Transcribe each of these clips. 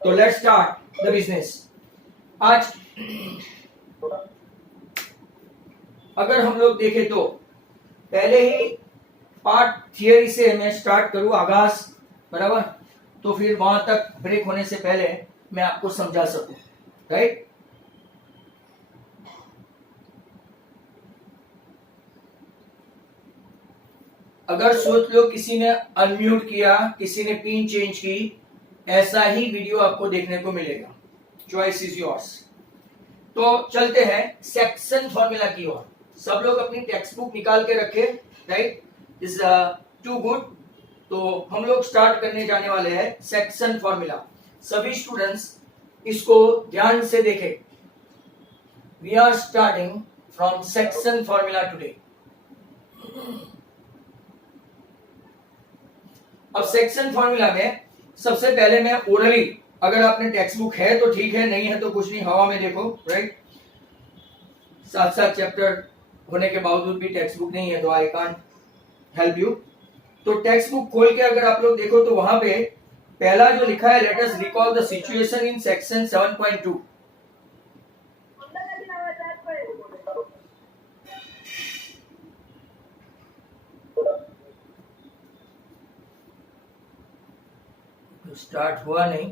तो let's start the business. आज अगर हम लोग देखें तो पहले ही पार्ट थियरी से मैं स्टार्ट करूं आगाज, बराबर, तो फिर वहां तक ब्रेक होने से पहले मैं आपको समझा सकूं, राइट। अगर सोच लो किसी ने अनम्यूट किया, किसी ने पिन चेंज की, ऐसा ही वीडियो आपको देखने को मिलेगा। Choice is yours. तो चलते हैं सेक्शन फॉर्मूला की ओर। सब लोग अपनी टेक्स्ट बुक निकाल के रखे, राइट, इज टू गुड। तो हम लोग स्टार्ट करने जाने वाले हैं सेक्शन फॉर्मूला। सभी स्टूडेंट्स इसको ध्यान से देखें। We are starting from section formula today. अब सेक्शन फॉर्मूला में सबसे पहले मैं ओरली, अगर आपने टेक्स्ट बुक है तो ठीक है, नहीं है तो कुछ नहीं, हवा में देखो, राइट। साथ साथ चैप्टर होने के बावजूद भी टेक्स्ट बुक नहीं है तो आई कांट हेल्प यू। तो टेक्स्ट बुक खोल के अगर आप लोग देखो तो वहां पे पहला जो लिखा है, let us recall the situation in section 7.2। Start हुआ नहीं,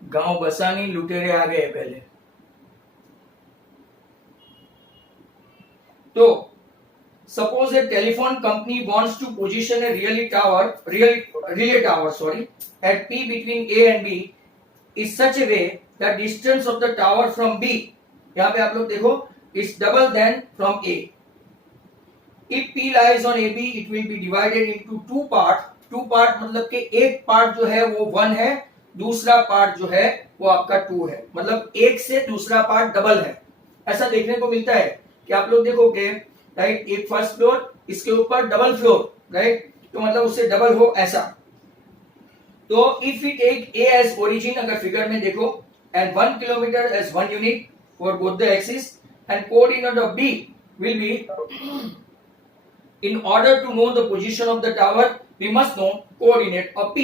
गांव बसा नहीं, लुटेरे आ गए पहले। तो suppose a telephone company wants to position a relay tower at P between A and B is such a way that distance of the tower from B, यहाँ पे आप लोग देखो, is double than from A. If P lies on AB, it will be divided into two parts. Two part मतलब कि एक part जो है वो 1 है, दूसरा पार्ट जो है वो आपका 2 है, मतलब एक से दूसरा पार्ट डबल है। ऐसा देखने को मिलता है कि आप लोग देखोगे, राइट, एक फर्स्ट फ्लोर, इसके ऊपर डबल फ्लोर, राइट, तो मतलब उससे डबल हो ऐसा। तो if we take a as origin, अगर फिगर में देखो, and 1 kilometre as 1 unit for both the axis, and coordinate of B will be, in order to know the position of the tower, we must know coordinate of P.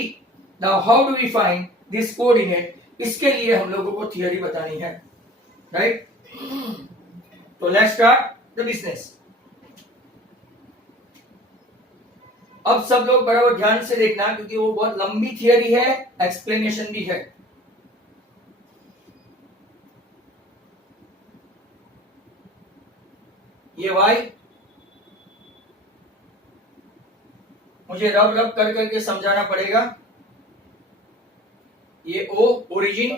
Now how do we find this coordinate? इसके लिए हम लोगों को theory बतानी है, right. तो let's start the business. अब सब लोग बराबर ध्यान से देखना, क्योंकि वो बहुत लंबी थियरी है, एक्सप्लेनेशन भी है। ये वाई मुझे रब रब कर करके समझाना पड़ेगा, ये ओ ओरिजिन।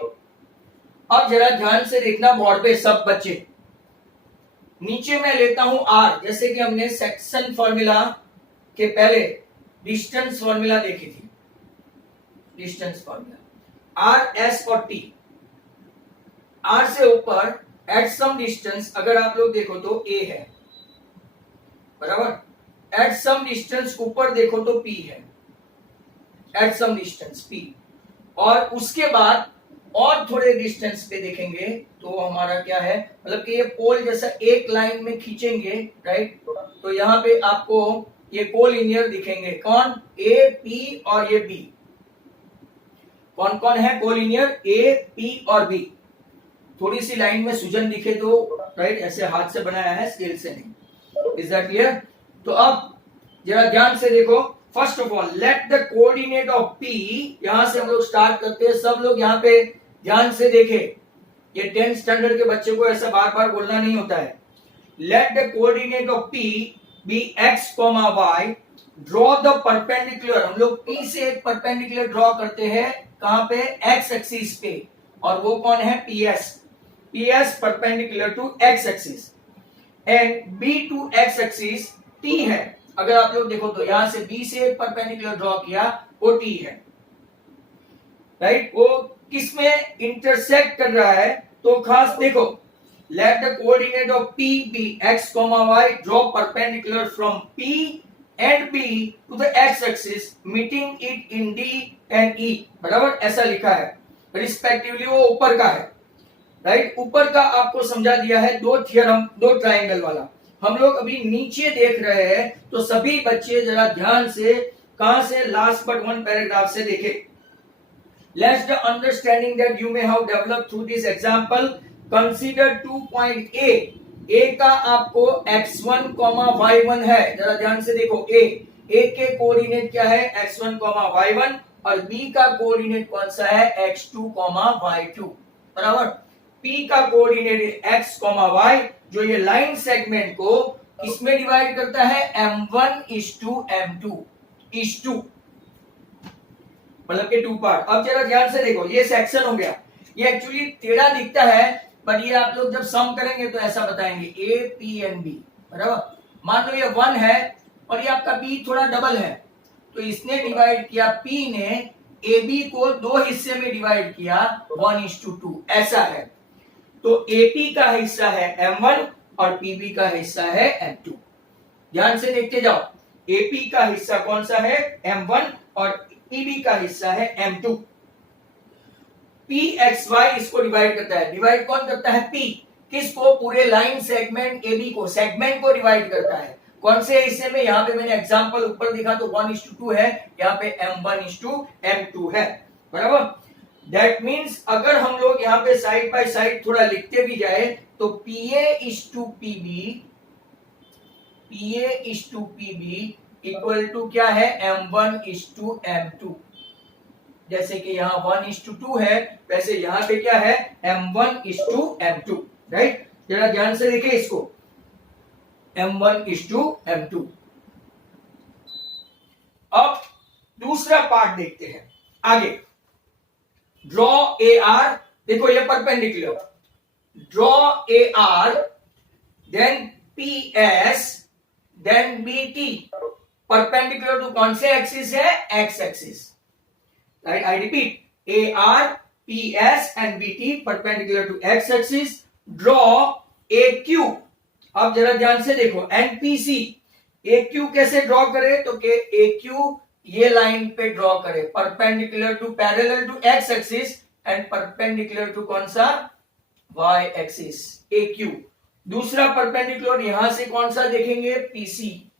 अब जरा ध्यान से देखना बोर्ड पे सब बच्चे। नीचे मैं लेता हूं आर, जैसे कि हमने सेक्शन फॉर्मूला के पहले डिस्टेंस फॉर्मूला देखी थी। डिस्टेंस फॉर्मूला आर, एस और टी। आर से ऊपर एट सम डिस्टेंस अगर आप लोग देखो तो ए है, बराबर। एट सम डिस्टेंस ऊपर देखो तो P है, एट सम डिस्टेंस P। और उसके बाद और थोड़े डिस्टेंस पे देखेंगे तो हमारा क्या है, मतलब कि ये पोल जैसा एक लाइन में खींचेंगे, राइट, तो यहाँ पे आपको ये कोलिनियर दिखेंगे। कौन? A, P और ये B। कौन कौन है कोलिनियर? A, P और B। थोड़ी सी लाइन में सुजन दिखे तो, राइट, ऐसे हाथ से बनाया है, स्केल से नहीं। Is that clear? तो अब जरा ध्यान से देखो। First of all let the coordinate of P, यहां से हम लोग स्टार्ट करते हैं। सब लोग यहाँ पे ध्यान से देखें, ये 10th स्टैंडर्ड के बच्चे को ऐसा बार बार बोलना नहीं होता है। Let the coordinate of P be x, y, draw the perpendicular. हम लोग P से एक परपेंडिकुलर ड्रॉ करते हैं, कहां पे? x एक्सिस पे, और वो कौन है? PS perpendicular to x axis, and B to x axis T है। अगर आप लोग देखो तो यहां से B से एक परपेंडिकुलर ड्रॉ किया, वो T है, राइट। वो किस में इंटरसेक्ट कर रहा है? तो खास देखो, let the coordinate of P be x, y, draw perpendicular from P and B to the x axis, meeting it in D and E, बराबर, ऐसा लिखा है। रिस्पेक्टिवली वो ऊपर का है, राइट। ऊपर का आपको समझा दिया है, दो थ्योरम, दो ट्रायंगल वाला। हम लोग अभी नीचे देख रहे हैं, तो सभी बच्चे जरा ध्यान से, कहां से? लास्ट बट वन पैराग्राफ से देखें। Let's the understanding that you may have developed through this example. Consider 2 point A. A का आपको x1, y1 है, जरा ध्यान से देखो। A के कोऑर्डिनेट क्या है? x1, y1 और B का कोऑर्डिनेट कौन सा है? x2, y2 बराबर। P का कोऑर्डिनेट x, y जो ये लाइन सेगमेंट को किसमें डिवाइड करता है? m1:m2:2 मतलब के 2 पार्ट। अब जरा ध्यान से देखो, ये सेक्शन हो गया। ये एक्चुअली टेढ़ा दिखता है, पर ये आप लोग जब सम करेंगे तो ऐसा बताएंगे A, P एंड B बराबर। मान लो ये 1 है और ये आपका B थोड़ा डबल है, तो इसने डिवाइड किया, P ने AB को 2 हिस्से में डिवाइड किया 1:2 ऐसा है। तो AP का हिस्सा है M1 और PB का हिस्सा है M2। ध्यान से देखते जाओ, AP का हिस्सा कौन सा है? M1 और PB का हिस्सा है M2। PXY इसको डिवाइड करता है। डिवाइड कौन करता है? P। किसको? पूरे लाइन सेगमेंट AB को, सेगमेंट को डिवाइड करता है। कौन से हिस्से में? यहाँ पे मैंने एग्जांपल ऊपर दिखा तो 1:2 है, यहाँ पे M1:M2 है बराबर। दैट मीन्स अगर हम लोग यहाँ पे साइड बाय साइड थोड़ा लिखते भी जाए तो PA:PB इक्वल टू क्या है? M1:M2। जैसे कि यहाँ 1:2 है, वैसे यहाँ पे क्या है? M1:M2 right. जरा ध्यान से देखिए इसको, M1:M2। अब दूसरा पार्ट देखते हैं आगे। ड्रॉ AR, देखो ये perpendicular, draw AR then PS then BT perpendicular to कौन से एक्सिस है? X axis right. I repeat, AR, PS and BT perpendicular to X axis. Draw AQ, अब जरा ध्यान से देखो, NPC। AQ कैसे ड्रॉ करे? तो के AQ ये लाइन पे ड्रॉ करे, perpendicular to, parallel to X axis and perpendicular to कौन सा? Y axis. AQ। दूसरा परपेंडिकुलर यहां से कौन सा देखेंगे? PC।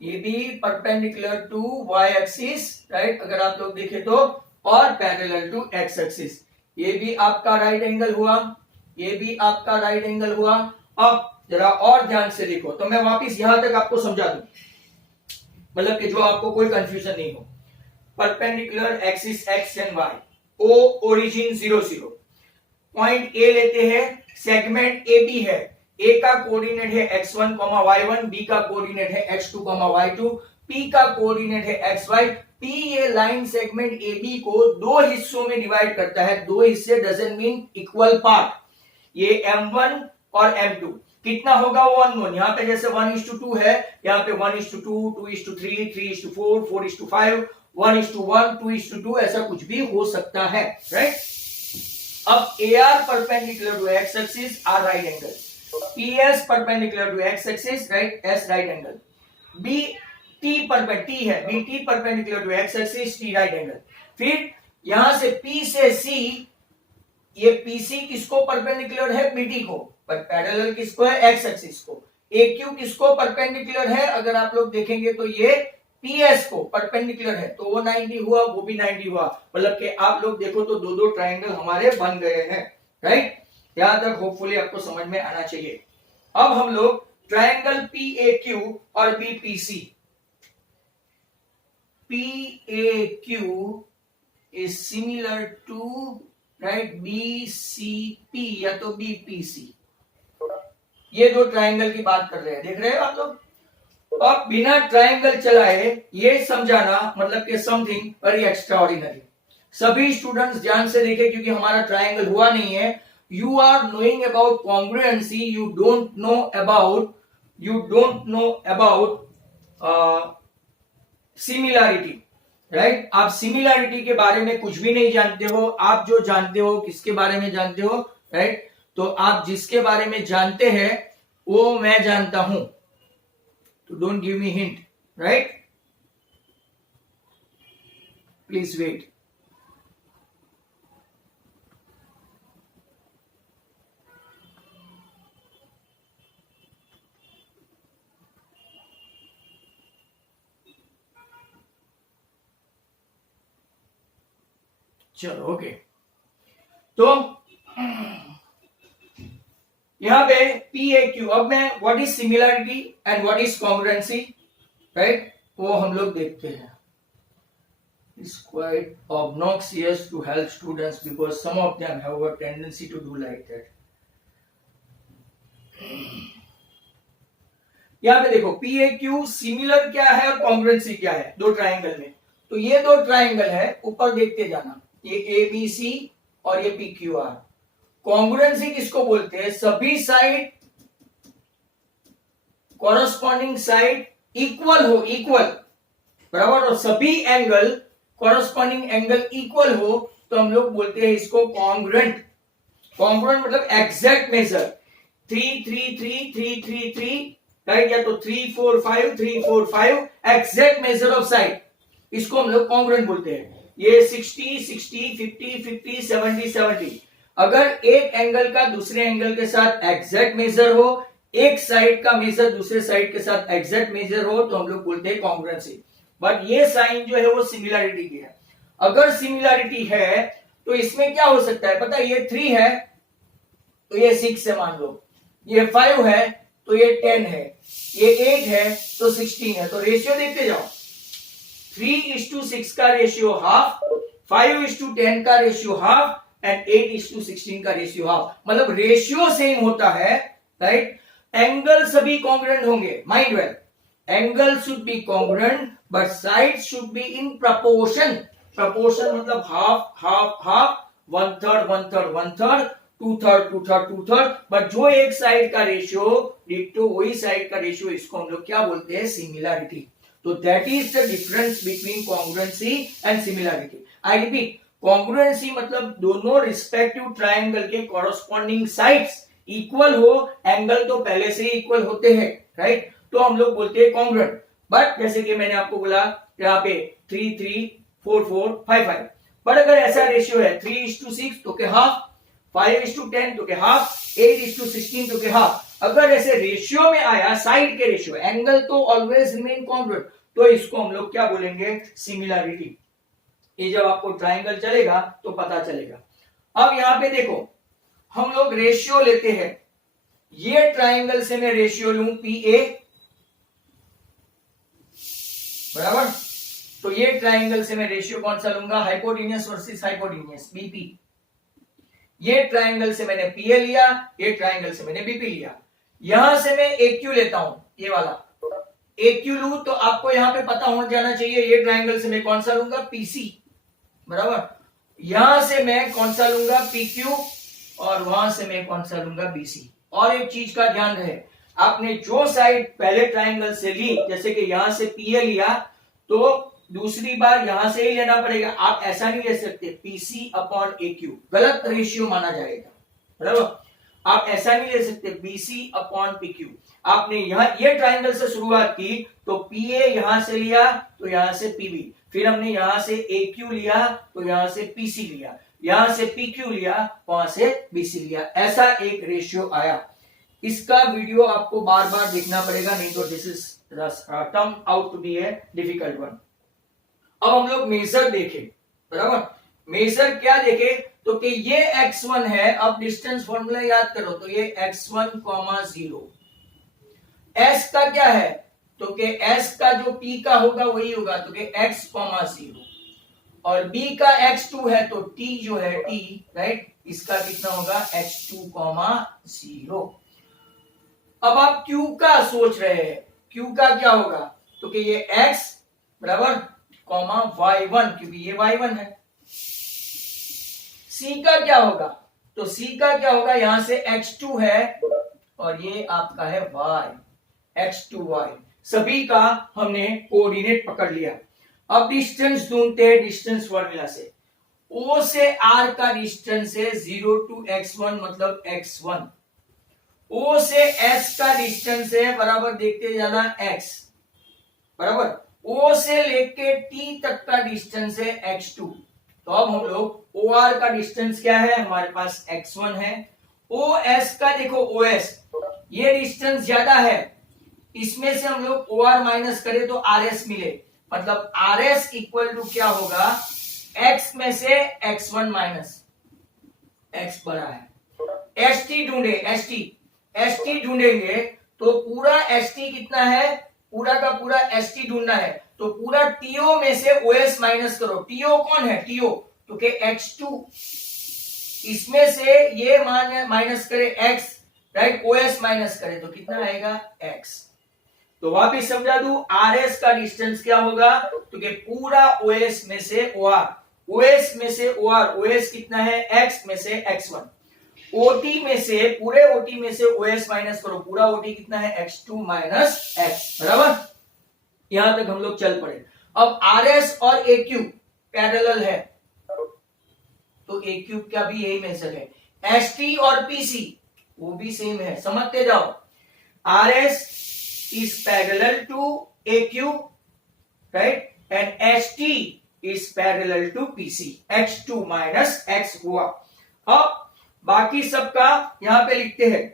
ये भी perpendicular to Y axis right, अगर आप लोग देखें तो, और पैरेलल टू X एक्सिस। ये भी आपका राइट एंगल हुआ, ये भी आपका राइट एंगल हुआ। अब जरा और ध्यान से देखो, तो मैं वापिस यहां तक आपको समझा दूं, मतलब कि जो आपको कोई कंफ्यूजन नहीं हो। Perpendicular axis X and Y, O origin 0 0। Point A लेते हैं, सेगमेंट AB है। A का कोऑर्डिनेट है x1, y1, B का कोऑर्डिनेट है x2, y2, P का कोऑर्डिनेट है xy। P ये लाइन सेगमेंट AB को 2 हिस्सों में डिवाइड करता है। 2 हिस्से डजंट मीन इक्वल पार्ट। ये M1 और M2 कितना होगा? वो अननोन। यहाँ पे जैसे 1:2 है, यहाँ पे 1:2, 2:3, 3:4, 4:5, 1:1, 2:2 ऐसा कुछ भी हो सकता है राइट। अब AR perpendicular to X axis, R right angle. PS perpendicular to X axis, right? S right angle. BT perpendicular to X axis, T right angle. फिर यहां से P से C, ये PC किसको परपेंडिकुलर है? BT को। पर पैरेलल किसको है? X एक्सिस को। AQ किसको परपेंडिकुलर है? अगर आप लोग देखेंगे तो ये PS को परपेंडिकुलर है, तो वो 90 हुआ, वो भी 90 हुआ। मतलब कि आप लोग देखो तो दो ट्राइंगल हमारे बन गए हैं राइट। यहां तक होपफुली आपको समझ में आना चाहिए। अब हम लोग ट्रायंगल PAQ और BPC, PAQ is similar to right BCP या तो BPC, ये दो ट्रायंगल की बात कर रहे हैं, देख रहे हो आप लोग। अब बिना ट्रायंगल चलाए ये समझाना मतलब कि समथिंग वेरी एक्स्ट्राऑर्डिनरी। सभी स्टूडेंट्स ध्यान से देखें क्योंकि हमारा ट्रायंगल हुआ नहीं है। You are knowing about congruency, you don't know about similarity, right? आप सिमिलैरिटी के बारे में कुछ भी नहीं जानते हो। आप जो जानते हो किसके बारे में जानते हो, right? तो आप जिसके बारे में जानते हैं वो मैं जानता हूं, तो don't give me hint, right? Please wait. चलो ओके, तो यहां पे पी ए क्यू, अब मैं what is similarity and what is congruency, right, वो हम लोग देखते हैं. It's quite obnoxious to help students because some of them have a tendency to do like that. यहां पे देखो पी ए क्यू सिमिलर क्या है और कॉन्ग्रुएंसी क्या है दो ट्राइंगल में. तो ये दो ट्राइंगल है, ऊपर देखते जाना, ये ए बी सी और ये पी क्यू आर. कॉन्ग्रुएंसी किसको बोलते हैं? सभी साइड कॉरस्पॉन्डिंग साइड इक्वल हो, इक्वल, बराबर, और सभी एंगल कॉरस्पॉन्डिंग एंगल इक्वल हो तो हम लोग बोलते हैं इसको कॉन्ग्रुएंट. कॉन्ग्रुएंट मतलब एग्जैक्ट मेजर, 3 3 3 3 3 3, राइट, या तो 3 4 5 3 4 5, एग्जैक्ट मेजर ऑफ साइड, इसको हम लोग कॉन्ग्रुएंट बोलते हैं. ये 60 60 50 50 70 70, अगर एक एंगल का दूसरे एंगल के साथ एग्जैक्ट मेजर हो, एक साइड का मेजर दूसरे साइड के साथ एग्जैक्ट मेजर हो, तो हम लोग बोलते हैं कॉन्ग्रुएंसी. बट ये साइन जो है वो सिमिलरिटी की है. अगर सिमिलरिटी है तो इसमें क्या हो सकता है पता है? ये 3 है तो ये 6 है मान लो, ये 5 है तो ये 10 है, ये 8 है तो 16 है. तो रेशियो देखते जाओ, 3:6 का रेशियो हाफ, 5:10 का रेशियो हाफ एंड 8:16 का रेशियो हाफ. मतलब रेशियो सेम होता है, राइट. एंगल सभी कॉन्ग्रुएंट होंगे, mind well, angle should be congruent but side should be in proportion. Proportion मतलब हाफ हाफ हाफ, 1/3 1/3 1/3, 2/3 2/3 2/3. बट जो एक साइड का रेशियो डिट्टो वही साइड का रेशियो, इसको हम लोग क्या बोलते हैं? सिमिलरिटी. तो that is the difference between congruency and similarity. I repeat, congruency मतलब दोनों रिस्पेक्टिव ट्राइंगल के कॉरस्पॉन्डिंग साइड्स इक्वल हो, एंगल तो पहले से ही इक्वल होते हैं, राइट, तो हम लोग बोलते हैं कॉन्ग्रुएंट. बट जैसे कि मैंने आपको बोला यहाँ पे 3 3 4 4 5 5, बट अगर ऐसा रेशियो है 3:6 तो के हाफ, 5:10 तो के हाफ, 8:16 तो के हाफ, अगर ऐसे रेशियो में आया साइड के रेशियो, एंगल तो ऑलवेज रिमेन कॉन्ग्रुएंट, तो इसको हम लोग क्या बोलेंगे? सिमिलरिटी. ये जब आपको ट्राइंगल चलेगा तो पता चलेगा. अब यहां पे देखो हम लोग रेशियो लेते हैं, ये ट्राइंगल से मैं रेशियो लूं पी ए, बराबर, तो ये ट्राइंगल से मैं रेशियो कौन सा लूंगा? Hypotenuse versus hypotenuse, BP. ये ट्राइंगल से मैंने पीए लिया, ये ट्राइंगल से मैंने बीपी लिया. यहां से मैं एक्यू लेता हूं, ये वाला एक्यू लू तो आपको यहां पे पता हो जाना चाहिए ये ट्राइंगल से मैं कौन सा लूंगा? पीसी, बराबर. यहां से मैं कौन सा लूंगा? पीक्यू, और वहां से मैं कौन सा लूंगा? बीसी. और एक चीज का ध्यान रहे, आपने जो साइड पहले ट्राइंगल से ली, जैसे कि यहां से पीए लिया तो दूसरी बार यहां से ही लेना पड़ेगा. आप ऐसा नहीं ले सकते पीसी अपॉन एक्यू, गलत रेशियो माना जाएगा, बराबर. आप ऐसा नहीं ले सकते बीसी अपॉन पीक्यू. आपने यहां ये ट्राइंगल से शुरुआत की तो पीए यहां से लिया तो यहां से पीबी, फिर हमने यहां से एक्यू लिया तो यहां से पीसी लिया, यहां से पीक्यू लिया, वहां से बीसी लिया. ऐसा एक रेशियो आया. इसका वीडियो आपको बार बार देखना पड़ेगा, नहीं तो this is term out to be a difficult one. अब हम लोग मेजर देखें, बराबर. मेजर क्या देखे तो कि ये x1 है. अब डिस्टेंस फॉर्मूला याद करो, तो ये x1, 0. s का क्या है तो कि s का जो p का होगा वही होगा, तो कि x, 0, और b का x2 है तो t जो है t, राइट, इसका कितना होगा? x2, 0. अब आप q का सोच रहे हैं, q का क्या होगा तो कि ये x, बराबर, y1, क्योंकि ये y1 है. c का क्या होगा तो c का क्या होगा? यहां से x2 है और ये आपका है y, x2y. सभी का हमने कोऑर्डिनेट पकड़ लिया. अब डिस्टेंस ढूंढते हैं डिस्टेंस फॉर्मूला से. o से r का डिस्टेंस है 0 to x1 मतलब x1. o से s का डिस्टेंस है, बराबर, देखते जाना, x, बराबर. o से लेके t तक का डिस्टेंस है x2. तो अब हम लोग OR का डिस्टेंस क्या है? हमारे पास x1 है. OS का देखो, OS ये डिस्टेंस ज्यादा है, इसमें से हम लोग OR माइनस करें तो RS मिले, मतलब RS इक्वल टू क्या होगा? x में से x1 माइनस x बड़ा है। st ढूंढे, st ढूंढेंगे तो पूरा st कितना है, पूरा का पूरा st ढूंढना है तो पूरा to में से os माइनस करो। to कौन है, to तो के x2, इसमें से ये माइनस करे x, राइट, os माइनस करे तो कितना आएगा x। तो वापिस समझा दूं, rs का डिस्टेंस क्या होगा तो कि पूरा os में से or, os में से or, os कितना है x में से x1, OT में से, पूरे OT में से OS माइनस करो, पूरा OT कितना है x2 माइनस x, बराबर। यहां तक हम लोग चल पड़े। अब RS और AQ पैरेलल है तो AQ का भी यही मेथड है। ST और PC वो भी सेम है, समझते जाओ। RS is parallel to AQ, right, and ST is parallel to PC, x2 minus x हुआ। अब बाकी सबका यहां पे लिखते हैं,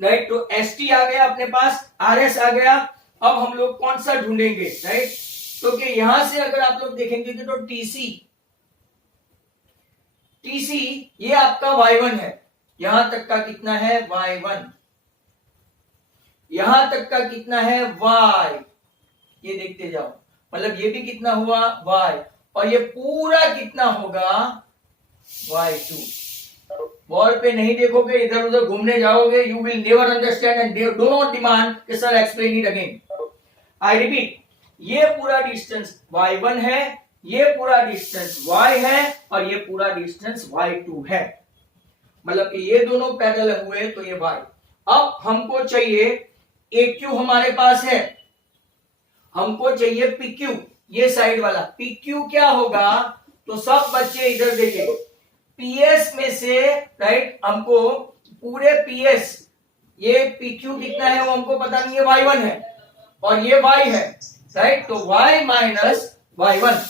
राइट। तो ST आ गया अपने पास, RS आ गया। अब हम लोग कौन सा ढूंढेंगे, राइट, तो कि यहां से अगर आप लोग देखेंगे तो TC ये आपका y1 है, यहां तक का कितना है y1, यहां तक का कितना है y, ये देखते जाओ, मतलब ये भी कितना हुआ y, और ये पूरा कितना होगा y2। बॉल पे नहीं देखोगे, इधर उधर घूमने जाओगे, you will never understand and do not demand कि sir explain it again. I repeat, ये पूरा डिस्टेंस y1 है, ये पूरा डिस्टेंस y है, और ये पूरा डिस्टेंस y2 है, मतलब कि ये दोनों पैरेलल हुए तो ये y। अब हमको चाहिए AQ, हमारे पास है, हमको चाहिए PQ, ये साइड वाला। PQ क्या होगा तो सब बच्चे इधर देखें, PS में से, राइट, हमको पूरे PS, ये PQ कितना है वो हमको पता नहीं है, y1 है और ये y है, राइट, तो y माइनस y1।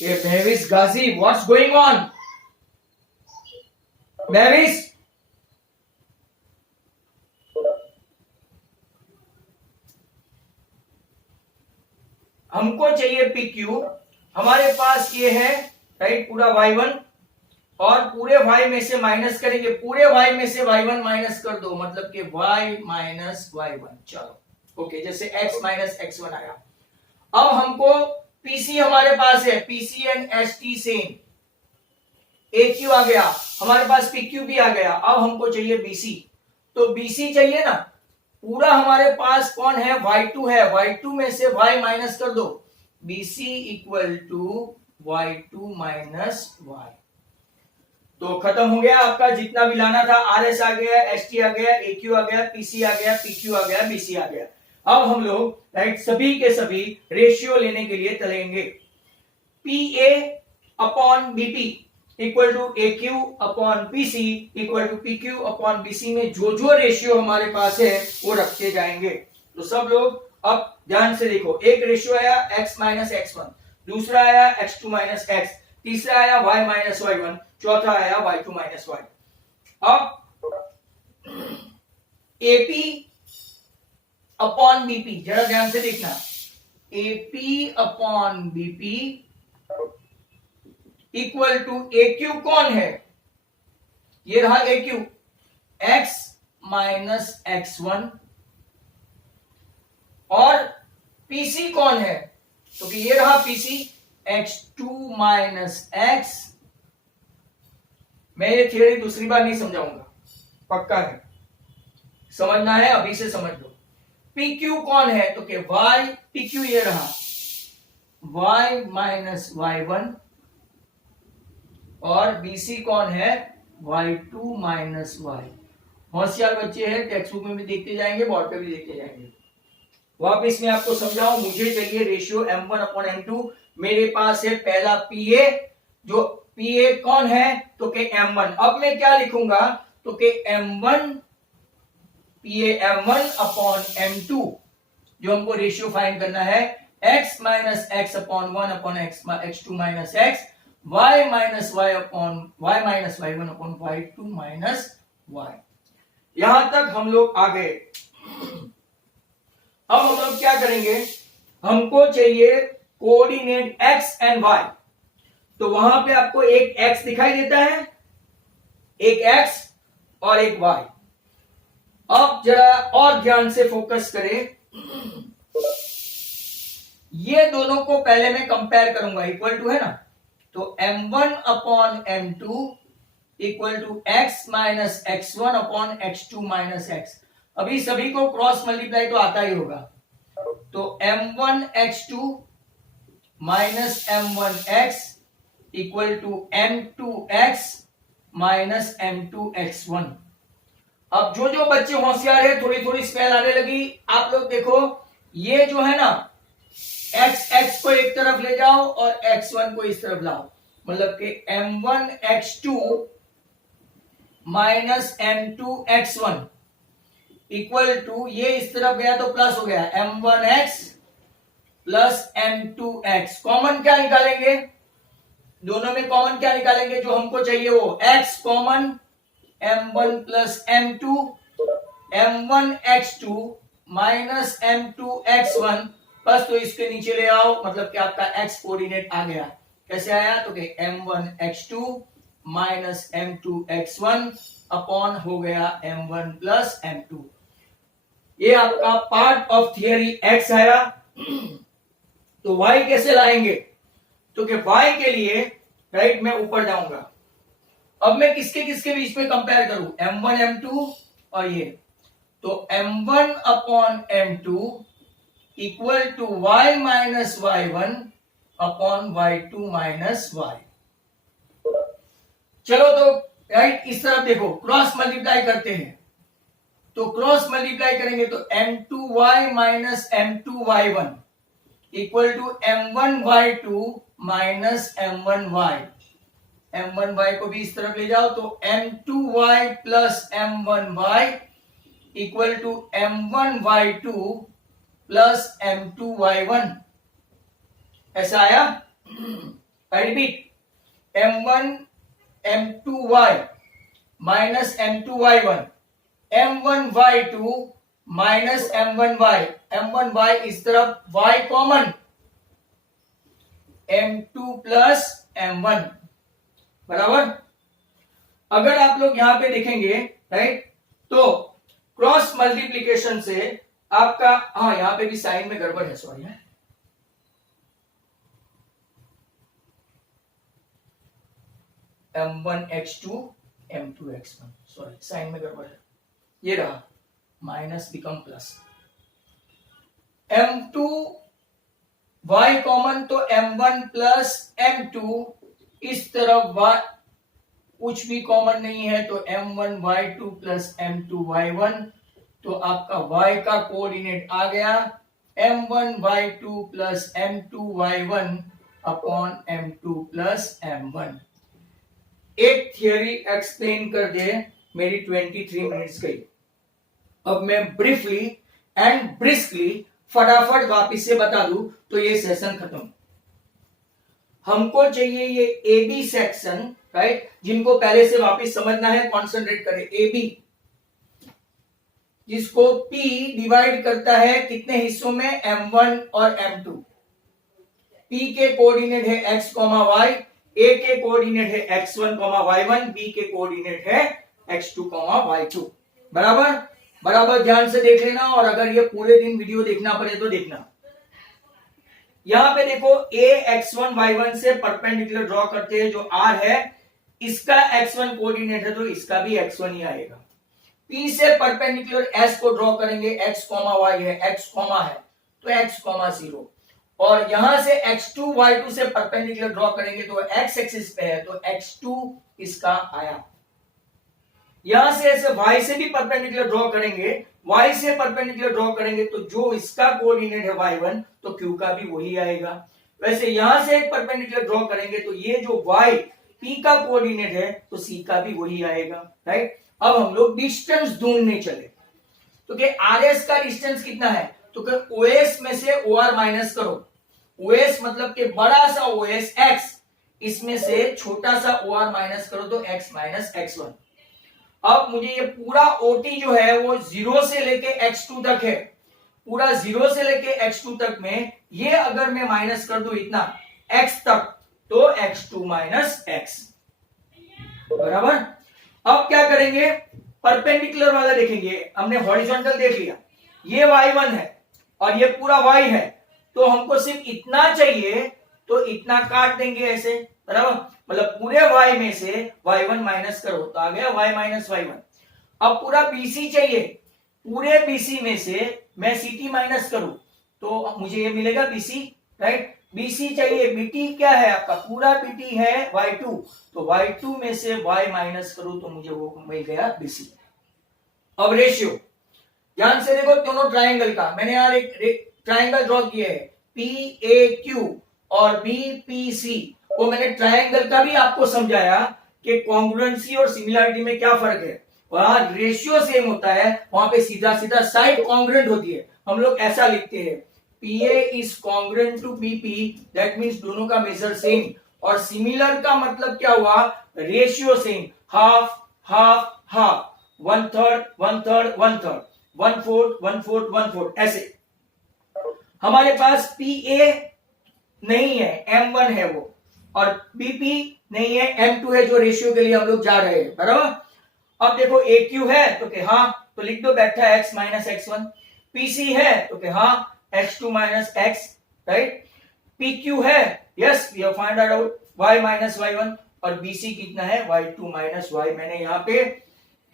ये महविश गाजी, व्हाट्स गोइंग ऑन महविश? हमको चाहिए PQ, हमारे पास ये है, राइट, पूरा y1 और पूरे y में से माइनस करेंगे, पूरे y में से y1 माइनस कर दो, मतलब कि y माइनस y1। चलो ओके, जैसे x माइनस x1 आया। अब हमको PC हमारे पास है, PC and ST same, AQ आ गया, हमारे पास PQ भी आ गया। अब हमको चाहिए BC, तो BC चाहिए ना, पूरा हमारे पास कौन है y2 है, y2 में से y माइनस कर दो, BC equal to y2 minus y। तो खत्म हो गया आपका जितना भी लाना था, RS आ गया, ST आ गया, AQ आ गया, PC आ गया, PQ आ गया, BC आ गया। अब हम लोग, राइट, सभी के सभी रेशियो लेने के लिए चलेंगे। PA upon BP equal to AQ upon PC equal to PQ upon BC में जो रेशियो हमारे पास है वो रखते जाएंगे। तो सब लोग अब ध्यान से देखो, एक रेशियो आया x माइनस x1, दूसरा आया x2 माइनस x, तीसरा आया y माइनस y1, चौथा आया y2 माइनस y। अब AP अपॉन BP, जरा ध्यान से देखना, AP upon BP equal to AQ कौन है, ये रहा AQ, x माइनस x1, और PC कौन है तो कि ये रहा PC, x2 माइनस x। मैं ये थियरी दूसरी बार नहीं समझाऊंगा, पक्का है, समझना है अभी से समझ लो। PQ कौन है तो कि y, PQ ये रहा y माइनस y1, और BC कौन है y2 माइनस y। होशियार बच्चे हैं, टेक्स्ट बुक में भी देखते जाएंगे, बोर्ड पे भी देखते जाएंगे। वापिस मैं आपको समझाऊं, मुझे चाहिए रेशियो m1 अपॉन m2, मेरे पास है पहला PA, जो PA कौन है तो कि m1। अब मैं क्या लिखूंगा तो कि m1 PA m1 upon m2, जो हमको रेशियो फाइंड करना है, x minus x upon 1 upon x2 minus x, y minus y upon y minus y1 upon y2 minus y। यहां तक हम लोग आ गए। अब हम लोग क्या करेंगे, हमको चाहिए कोऑर्डिनेट x एंड y। तो वहां पे आपको एक x दिखाई देता है, एक x और एक y। अब जरा और ध्यान से फोकस करें, ये दोनों को पहले मैं कंपेयर करूंगा, इक्वल टू है ना, तो m1 upon m2 equal to x minus x1 upon x2 minus x। अभी सभी को क्रॉस मल्टीप्लाई तो आता ही होगा, तो m1 x2 minus m1 x equal to m2 x minus m2 x1। अब जो जो बच्चे होशियार है, थोड़ी थोड़ी स्पेल आने लगी, आप लोग देखो, ये जो है ना, x को एक तरफ ले जाओ और x1 को इस तरफ लाओ, मतलब कि m1 x2 minus m2 x1 equal to, ये इस तरफ गया तो प्लस हो गया m1x प्लस m2x। कॉमन क्या निकालेंगे, दोनों में कॉमन क्या निकालेंगे, जो हमको चाहिए वो x common, m1 plus m2, m1 x2 minus m2 x1 बस, तो इसके नीचे ले आओ, मतलब कि आपका x कोऑर्डिनेट आ गया। कैसे आया, तो कि m1 x2 minus m2 x1 upon हो गया m1 प्लस m2। ये आपका पार्ट ऑफ थियरी x आया। तो y कैसे लाएंगे, तो कि y के लिए राइट मैं ऊपर जाऊंगा। अब मैं किसके किसके बीच में कंपेयर करूं, m1 m2 और ये, तो m1 upon m2 equal to y minus y1 upon y2 minus y। चलो तो राइट इस तरफ देखो, क्रॉस मल्टीप्लाई करते हैं, तो क्रॉस मल्टीप्लाई करेंगे तो m2y minus m2y1 equal to m1y2 minus m1y। m1y को भी इस तरफ ले जाओ, तो m2y plus m1y equal to m1y2 plus m2y1। ऐसा आया, I repeat, m2y minus m2y1, m1y2 minus m1y, m1y इस तरफ, y common, m2 plus m1 बराबर। अगर आप लोग यहां पे देखेंगे राइट, तो क्रॉस मल्टीप्लीकेशन से आपका, हाँ यहां पे भी साइन में गड़बड़ है, सॉरी है, m1 x2 m2 x1, sorry sine में गड़बड़ है, ये रहा minus become plus, m2 y common, तो m1 प्लस m2 इस तरफ y कुछ भी कॉमन नहीं है, तो m1 y2 plus m2 y1, तो आपका y का कोऑर्डिनेट आ गया m1 y2 plus m2 y1 upon m2 plus m1। एक थियरी एक्सप्लेन कर दे, मेरी 23 मिनट्स गई। अब मैं ब्रीफली एंड ब्रिस्कली फटाफट वापिस से बता दूं तो ये सेशन खत्म। हमको चाहिए ये ए बी सेक्शन राइट, जिनको पहले से वापिस समझना है, कॉन्सेंट्रेट करें। ए बी जिसको P डिवाइड करता है कितने हिस्सों में, M1 और M2। P के कोऑर्डिनेट है x, y, A के कोऑर्डिनेट है x1, y1, B के कोऑर्डिनेट है x2, y2। बराबर बराबर ध्यान से देख लेना, और अगर ये पूरे दिन वीडियो देखना पड़े तो देखना। यहां पे देखो A x1 y1 से परपेंडिकुलर ड्रॉ करते हैं, जो R है इसका x1 कोऑर्डिनेट है तो इसका भी x1 ही आएगा। P से परपेंडिकुलर S को ड्रॉ करेंगे, x, y है, x, है तो x, 0, और यहां से x2 y2 से परपेंडिकुलर ड्रॉ करेंगे तो x एक्सिस पे है तो x2 इसका आया। यहां से ऐसे y से भी परपेंडिकुलर ड्रॉ करेंगे, y से परपेंडिकुलर ड्रॉ करेंगे तो जो इसका कोऑर्डिनेट है y1 तो q का भी वही आएगा। वैसे यहां से एक परपेंडिकुलर ड्रॉ करेंगे तो ये जो y p का कोऑर्डिनेट है तो c का भी वही आएगा, राइट। अब हम लोग डिस्टेंस ढूंढने चले, तो कि RS का डिस्टेंस कितना है, तो तो OS में से OR माइनस करो। OS मतलब कि बड़ा सा OS X, इसमें से छोटा सा OR माइनस करो तो X माइनस X1। अब मुझे ये पूरा OT जो है वो 0 से लेके X2 तक है, पूरा 0 से लेके X2 तक में ये अगर मैं माइनस कर दूं इतना X तक तो X2 माइनस X, बराबर। अब क्या करेंगे, परपेंडिकुलर वाला देखेंगे। हमने हॉरिजॉन्टल देख लिया, ये y1 है और ये पूरा y है, तो हमको सिर्फ इतना चाहिए तो इतना काट देंगे ऐसे, बराबर। मतलब पूरे y में से y1 माइनस करो तो आ गया y माइनस y1। अब पूरा BC चाहिए, पूरे BC में से मैं CT माइनस करूं तो मुझे ये मिलेगा BC, राइट। BC चाहिए, BT क्या है आपका, पूरा BT है y2, तो y2 में से y माइनस करूं तो मुझे वो मिल गया BC। अब रेशियो ध्यान से देखो, दोनों ट्राइंगल का मैंने यार एक ट्राइंगल ड्रॉ किया है, PAQ और BPC। वो मैंने ट्राइंगल का भी आपको समझाया कि कॉन्ग्रुएंसी और सिमिलरिटी में क्या फर्क है। वहां रेशियो सेम होता है, वहां पे सीधा सीधा साइड कॉन्ग्रुएंट होती है। हम लोग ऐसा लिखते हैं, PA is congruent to BP, that means दोनों का मेजर सेम। और सिमिलर का मतलब क्या हुआ, ratio same, half half half, 1/3 1/3 1/3, 1/4 1/4 1/4, ऐसे। हमारे पास PA नहीं है, M1 है वो, और BP नहीं है, M2 है, जो रेशियो के लिए हम लोग जा रहे हैं, बराबर। अब देखो AQ है तो कि हाँ, तो लिख दो बैठा X माइनस X1। PC है तो कि हाँ X2 minus X, right. PQ है, yes we have find out Y minus Y1, और BC कितना है Y2 माइनस Y। मैंने यहाँ पे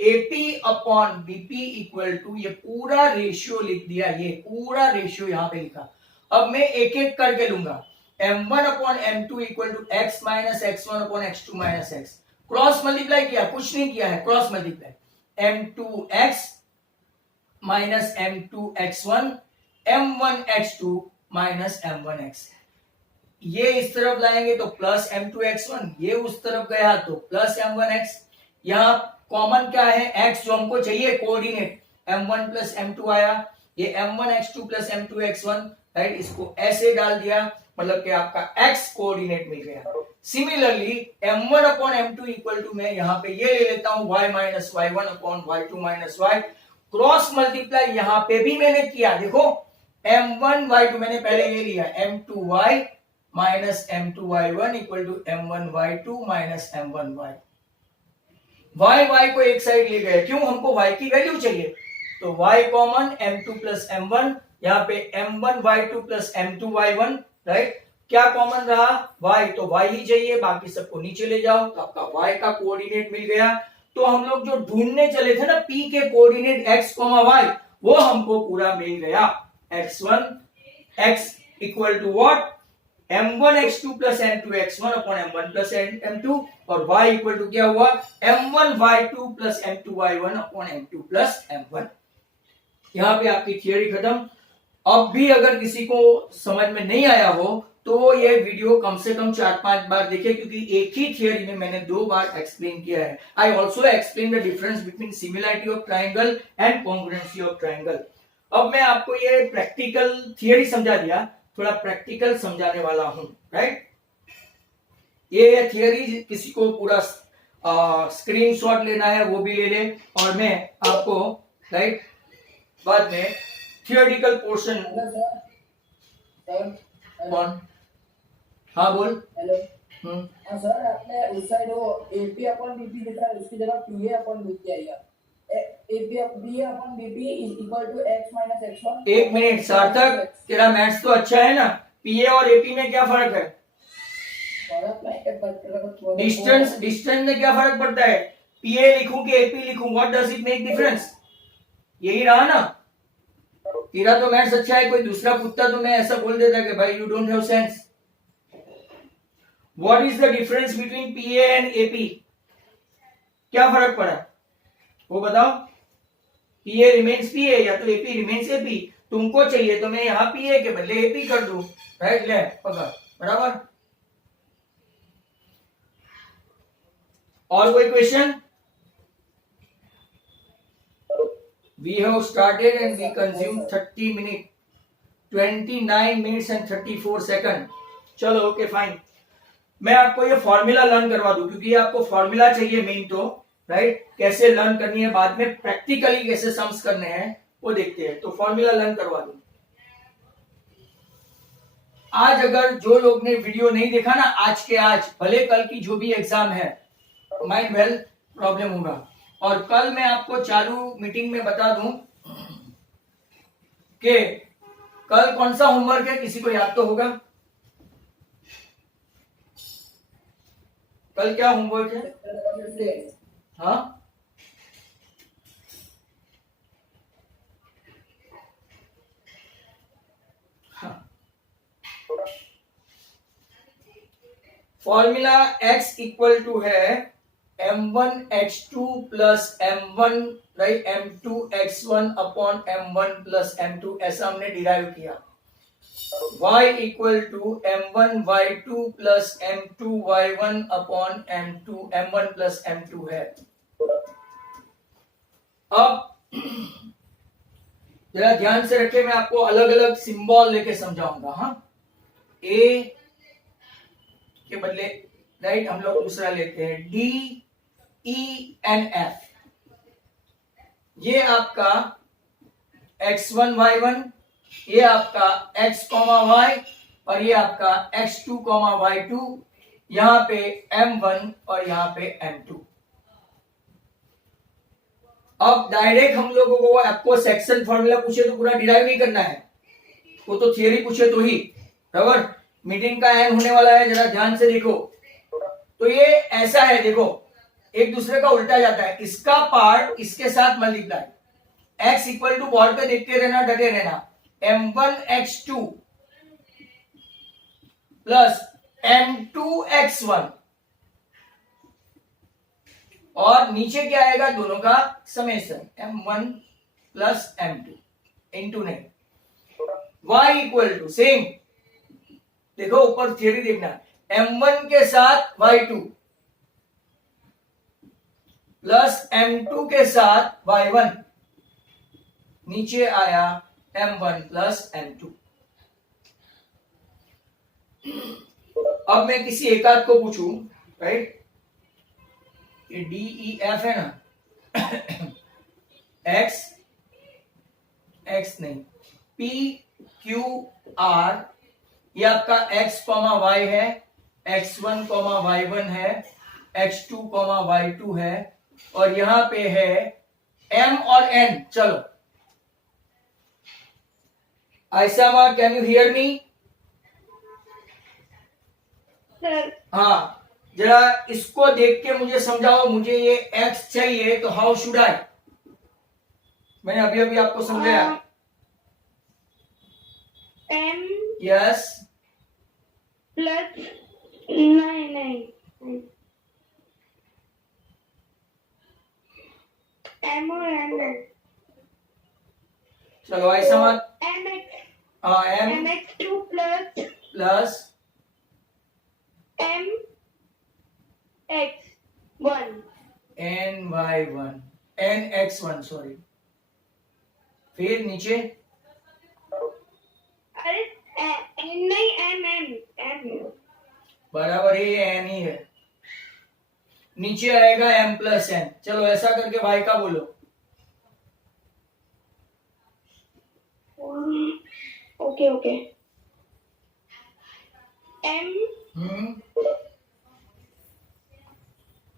AP upon BP equal to ये पूरा रेशियो लिख दिया, ये पूरा रेशियो यहाँ पे लिखा। अब मैं एक एक करके लूंगा, M1 upon M2 equal to X minus X1 upon X2 minus X। Cross multiply किया, कुछ नहीं किया है, cross multiply, M2X minus M2X1 M1X2 minus M1X। ये इस तरफ लाएंगे तो प्लस M2X1, ये उस तरफ गया तो प्लस M1X। यहाँ कॉमन क्या है, X जो हमको चाहिए कोऑर्डिनेट, M1 प्लस M2 आया, ये M1X2 प्लस M2X1, राइट। इसको ऐसे डाल दिया, मतलब कि आपका X कोऑर्डिनेट मिल गया। Similarly M1 upon M2 equal to मैं यहाँ पे ये ले लेता हूं Y minus Y1 upon Y2 minus Y। Cross multiply यहाँ पे भी मैंने किया, देखो M1 Y2 मैंने पहले ये लिया, M2Y minus M2Y1 equal to M1Y2 minus M1Y। Y को एक साइड ले गए, क्यों, हमको Y की वैल्यू चाहिए, तो Y common M2 plus M1, यहाँ पे M1Y2 प्लस M2Y1, राइट। क्या कॉमन रहा, Y, तो Y ही चाहिए, बाकी सबको नीचे ले जाओ, तो आपका Y का कोऑर्डिनेट मिल गया। तो हम लोग जो ढूंढने चले थे ना P के कोऑर्डिनेट X, Y, वो हमको पूरा मिल गया। X1 X equal to what, M1X2 plus M2X1 upon M1 plus M2, और Y इक्वल टू क्या हुआ, M1Y2 plus M2Y1 upon M2 plus M1। यहाँ पे आपकी थियरी खत्म। अब भी अगर किसी को समझ में नहीं आया हो तो ये वीडियो कम से कम 4-5 बार देखे, क्योंकि एक ही थियरी में मैंने 2 बार एक्सप्लेन किया है। I also explain the difference between similarity of triangle and congruency of triangle. अब मैं आपको ये प्रैक्टिकल थियरी समझा दिया, थोड़ा प्रैक्टिकल समझाने वाला हूं, राइट। ये थियरी किसी को पूरा स्क्रीनशॉट लेना है वो भी ले ले, और मैं आपको राइट बाद में थियोरेटिकल पोर्शन कौन, हाँ बोल। हेलो, हाँ सर, आपने उस साइड वो AP अपॉन BP लिखा है, उसकी जगह PA अपॉन BP आएगा। PA upon BP is equal to X minus X1। एक मिनट सार्थक, तेरा मैथ्स तो अच्छा है ना, PA और AP में क्या फर्क है, डिस्टेंस में क्या फर्क पड़ता है, PA लिखूं कि AP लिखूं, what does it make difference, यही रहा ना। तेरा तो मैथ्स अच्छा है, कोई दूसरा पूछता तो मैं ऐसा बोल देता कि भाई you don't have sense. What is the difference between PA and AP, क्या फर्क पड़ा वो बताओ। PA रिमेन्स PA या तो AP रिमेन्स AP। तुमको चाहिए तो मैं यहाँ PA के बदले AP कर दूं, राइट, ले पकड़, बराबर। और कोई question, we have started and we consumed 30 minutes। 29 minutes and 34 second. चलो ओके फाइन, मैं आपको ये फॉर्मूला लर्न करवा दूं, क्योंकि ये आपको फॉर्मूला चाहिए मेन तो, राइट। कैसे लर्न करनी है, बाद में प्रैक्टिकली कैसे सम्स करने हैं वो देखते हैं। तो फॉर्मूला लर्न करवा दूं। आज अगर जो लोग ने वीडियो नहीं देखा ना, आज के आज, भले कल की जो भी एग्जाम है, माइंड वेल प्रॉब्लम होगा। और कल मैं आपको चालू मीटिंग में बता दूं कि कल कौन सा होमवर्क है, किसी को याद तो होगा? कल क्या होमवर्क है? हाँ, फॉर्मूला x इक्वल टू है m1x2 plus m1, right, m2x1 upon m1 plus m2, ऐसा हमने डिराइव किया। y equal to m1y2 plus m2y1 upon m2, m1 plus m2 है। अब जरा ध्यान से रखे, मैं आपको अलग अलग सिंबल लेके समझाऊंगा। हाँ, a के बदले, राइट, हम लोग दूसरा लेते हैं D E N F। ये आपका x1 y1, ये आपका x, y, और ये आपका x2, y2, यहां पे m1 और यहां पे m2। अब डायरेक्ट हम लोगों को आपको सेक्शन फॉर्मूला पूछे तो पूरा डिराइव नहीं करना है, वो तो थियरी पूछे तो ही, बराबर। मीटिंग का एंड होने वाला है, जरा ध्यान से देखो। तो ये ऐसा है, देखो, एक दूसरे का उल्टा जाता है, इसका पार्ट इसके साथ multiply. x equal to board पे देखते रहना, डटे रहना, m1x2 प्लस m2x1, और नीचे क्या आएगा, दोनों का summation, m1 plus m2, into नहीं, y इक्वल टू सेम, देखो ऊपर थियरी देखना, m1 के साथ y2 प्लस m2 के साथ y1, नीचे आया m1 प्लस m2। अब मैं किसी एक आध को पूछूं, राइट, ये डी ई एफ है ना, x, x नहीं, p q r, ये आपका x, y है, x1, y1 है, x2, y2 है, और यहां पे है m और n। चलो Ayesha, can you hear me? Sir, हाँ, जरा इसको देख के मुझे समझाओ, मुझे ये x चाहिए तो हाउ शुड आई? मैंने अभी अभी आपको समझाया। m यस, प्लस नहीं m और n है। चलो आयशा, हाँ, mx2 plus plus mx1 ny1 nx1, sorry, फिर नीचे, अरे नहीं m बराबर ही एन ही है, नीचे आएगा m प्लस एन। चलो ऐसा करके भाई का बोलो, okay m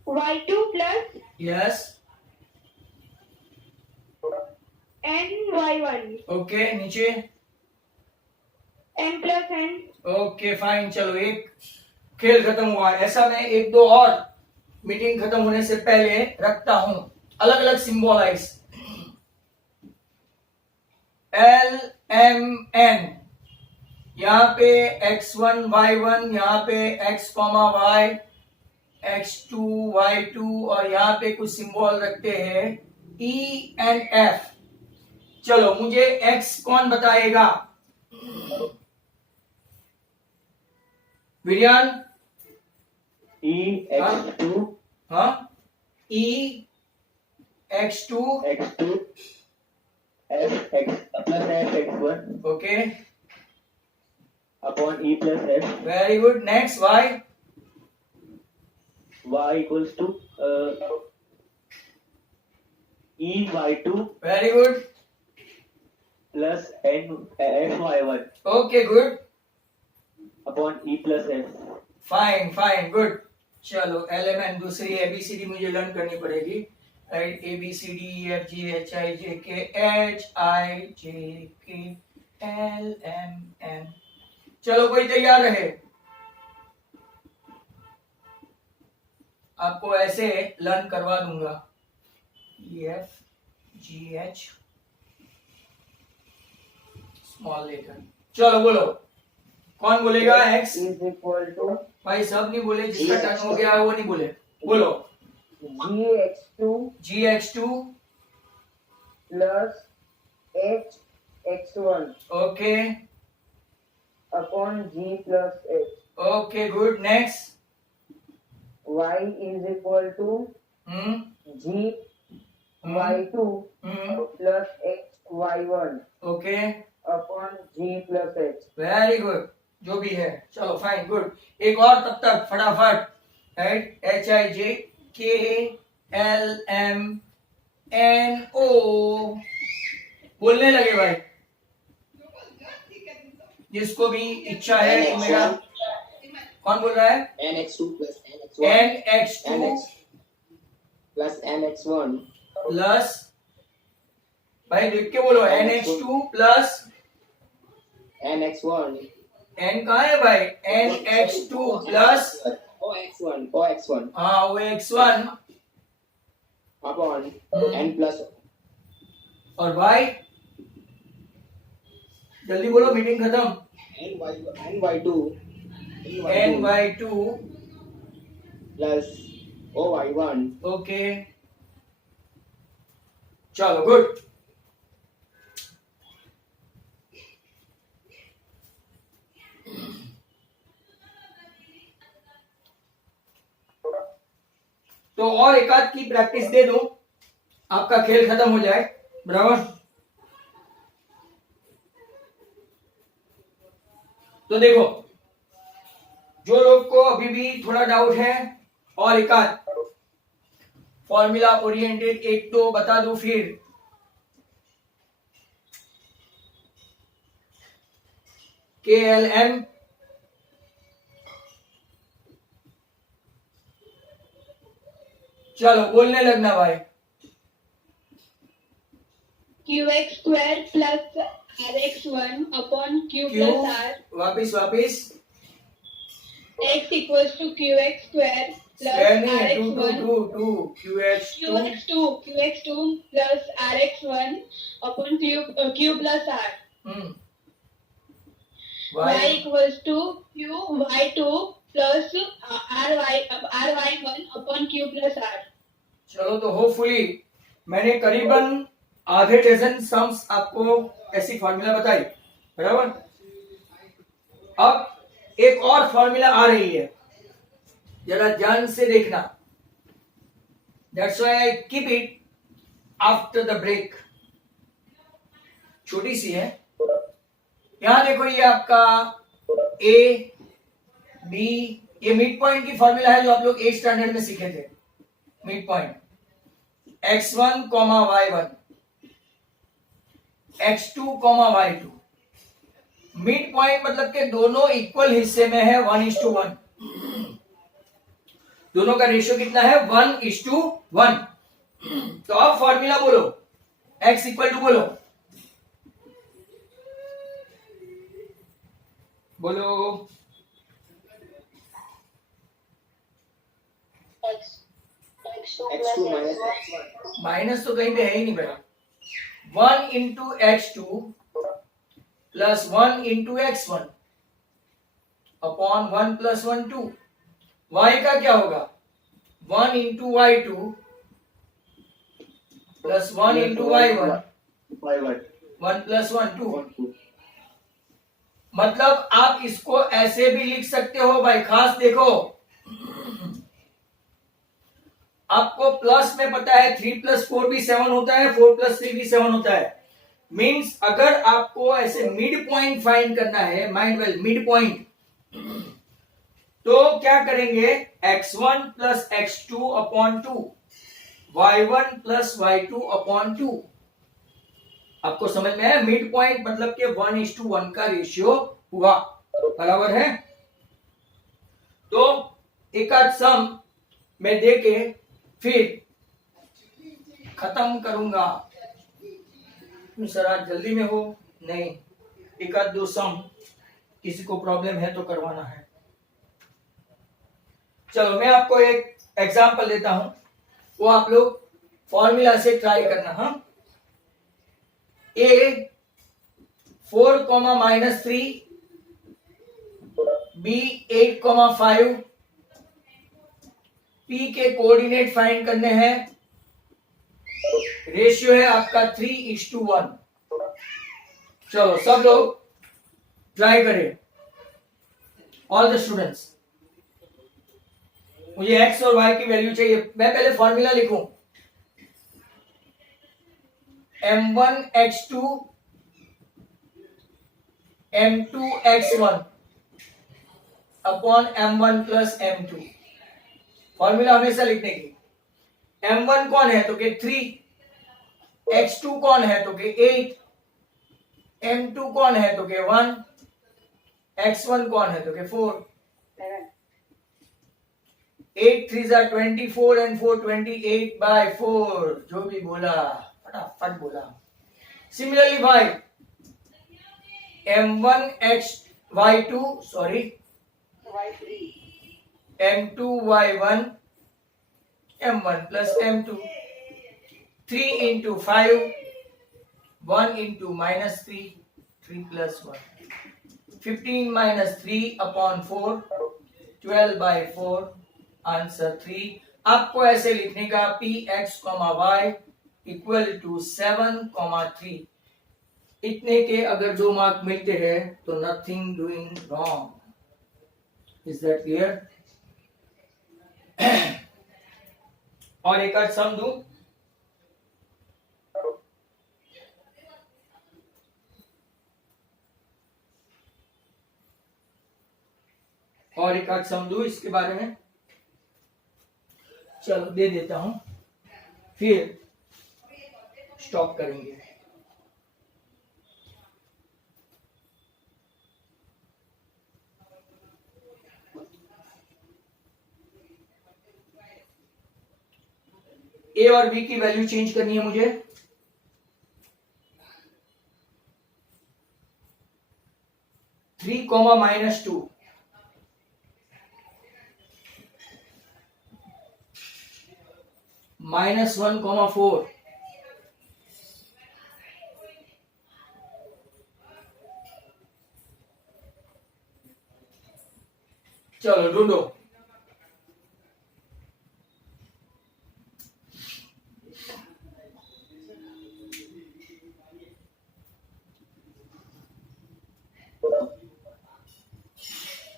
y2 plus yes, n y1 okay, नीचे, m plus n। Okay fine. चलो एक खेल खत्म हुआ, ऐसा मैं एक दो और मीटिंग खत्म होने से पहले रखता हूं, अलग अलग सिंबलाइज, एल एम एन, यहाँ पे x1 y1, यहाँ पे x, y, x2 y2, और यहाँ पे कुछ सिंबल रखते हैं E एंड F। चलो मुझे x कौन बताएगा? विरियान, x2 हाँ, E x2 x2 f x plus f x1 okay, upon E plus F. Very good. Next, y. Y equals to E y2 Very good. plus N F y1 Okay, good. upon E plus F. Fine fine good. चलो element दूसरी ABCD मुझे learn करनी पड़ेगी. Right, A B C D E F G H I J K L M N. चलो कोई तैयार रहे. आपको ऐसे लर्न करवा दूंगा. E F G H small letter. चलो बोलो, कौन बोलेगा? एक्स is equal to भाई सब नहीं बोले, जिसका टर्न हो गया है वो नहीं बोले. बोलो. gx2 gx2 plus hx1 okay upon g plus h. Okay good. Next. Y is equal to g y2 plus h y1 okay upon g plus h. Very good. जो भी है चलो फाइन गुड. एक और तब तक फटाफट. Right, H I J K L M N O. बोलने लगे भाई, जिसको भी इच्छा है तो मेरा. कौन बोल रहा है? nx2 plus nx1 N X two nx plus nx1 plus. भाई देख के बोलो. N X two plus nx1 N कहाँ है भाई? N X two plus ox1 हाँ वो X one upon n plus और वाई. जल्दी बोलो, मीटिंग खत्म. ny2 N Y two plus oy1 okay. चलो गुड. तो और एक आध की प्रैक्टिस दे दो, आपका खेल खत्म हो जाए. बराबर. तो देखो, जो लोग को अभी भी थोड़ा डाउट है और एक आध फॉर्मूला ओरिएंटेड एक तो बता दो. फिर के एल एम चलो बोलने लगना भाई. qx square plus rx1 upon q क्यों? plus r. वापिस x equals to qx square plus square नहीं है. Two rx1. Two two two Q H two. qx2 plus rx1 upon q plus r. Y Y. equals to q y2 plus ry1 upon q plus r. चलो तो hopefully मैंने करीबन आधे dozen sums आपको ऐसी formula बताई. बराबर. अब एक और फॉर्मूला आ रही है, जरा ध्यान से देखना. That's why I keep it after the break. छोटी सी है. यहां देखो, ये आपका ए बी, ये मिड पॉइंट की फॉर्मूला है जो आप लोग 8 स्टैंडर्ड में सीखे थे. Mid point x1 y1 x2 y2. Mid point मतलब के दोनों इक्वल हिस्से में है 1:1. दोनों का रेशियो कितना है? 1:1. तो अब फॉर्मूला बोलो. x इक्वल टू बोलो बोलो. x2 minus x1 माइनस तो कहीं पे है ही नहीं भाई. 1 into x two plus 1 into x1 upon 1 plus 1 2. y का क्या होगा? 1 into y2 plus 1 into y1 y1 1 plus 1 2. मतलब आप इसको ऐसे भी लिख सकते हो भाई. खास देखो, आपको प्लस में पता है 3 प्लस 4 भी 7 होता है, 4 प्लस 3 भी 7 होता है. मीन्स अगर आपको ऐसे मिड पॉइंट फाइंड करना है, माइंड वेल, मिड पॉइंट, तो क्या करेंगे, x1 plus x2 upon 2, y1 plus y2 upon 2। आपको समझ में है, मिड पॉइंट मतलब के 1:1 का रेशियो हुआ, बराबर है। तो एक आध सम मैं दे के फिर खत्म करूंगा। सर आज जल्दी में हो? नहीं, एक आध दो सम, किसी को प्रॉब्लम है तो करवाना है। चलो मैं आपको एक एग्जांपल देता हूं, वो आप लोग फॉर्मूला से ट्राई करना। हाँ, ए 4,-3, बी 8,5, पी के कोऑर्डिनेट फाइंड करने हैं, रेशियो है आपका 3:1। चलो सब लोग ट्राई करें, ऑल द स्टूडेंट्स। मुझे x और y की वैल्यू चाहिए। मैं पहले फॉर्मूला लिखूं, m1x2 m2x1 upon m1 plus m2। Formula हमेशा लिखने की। m1 कौन है तो के 3, x2 कौन है तो के 8, m2 कौन है तो के 1, x1 कौन है तो के 4। 8 3 जा 24 and 4 28/4, जो भी बोला फटाफट बोला। सिमिलरली भाई m1y2 sorry m2y1 m1 plus m2, 3 into 5, 1 into -3, 3 plus 1, 15 minus 3 upon 4, 12/4, answer 3। आपको ऐसे लिखने का px, y इक्वल टू 7,3। इतने के अगर 2 मार्क मिलते हैं तो nothing doing wrong. Is that clear? और एक आध सम दूं, और एक आध सम दूं इसके बारे में। चलो दे देता हूं, फिर स्टॉप करेंगे। ए और बी की वैल्यू चेंज करनी है मुझे। (3, -2) -1, (4) चलो ढूंढो।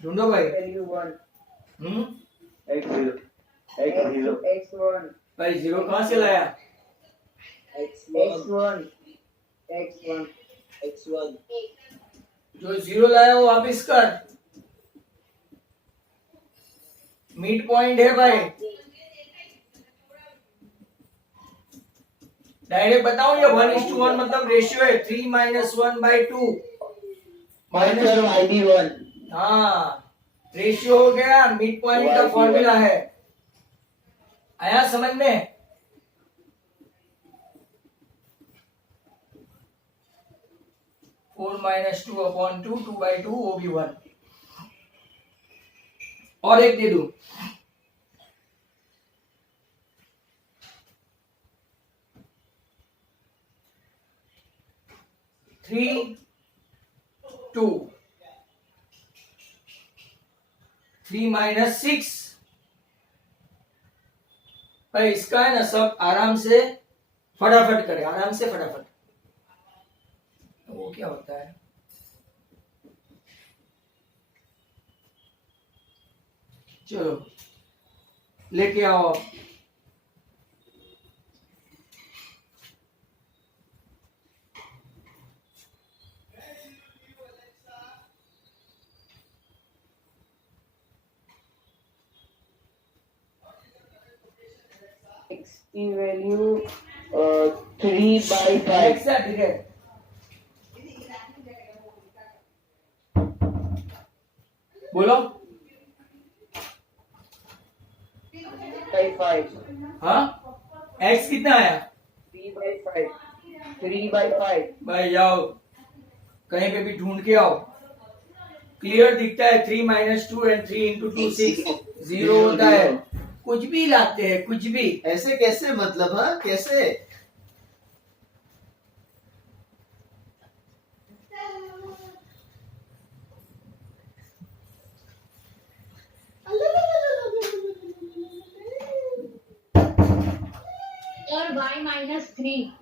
ढूंढो भाई। x0 x1 भाई जीरो कहां से लाया? x1 x1 जो जीरो लाया वो वापिस कर। मिड पॉइंट है भाई, डायरेक्ट बताऊं, ये 1:1 मतलब रेशियो है। 3 - 1/2 -1 हाँ, रेशियो हो गया, मिड पॉइंट का फॉर्मूला है। आया समझ में? (4 - 2/2) 2/2, वो भी 1। और एक दे दूं, (3, 2) 3 - 6। भाई इसका है ना, सब आराम से फटाफट करें, आराम से फटाफट। वो क्या होता है, चलो लेके आओ आप। की वैल्यू 3/5 एग्जैक्ट ठीक है। बोलो। 3/5 हाँ, x कितना आया? 3/5 3/5 भाई जाओ कहीं पे भी ढूंढ के आओ। क्लियर दिखता है 3 - 2 एंड 3 × 2 6 0 होता है। कुछ भी लाते हैं कुछ भी। ऐसे कैसे मतलब? हाँ कैसे? और y -3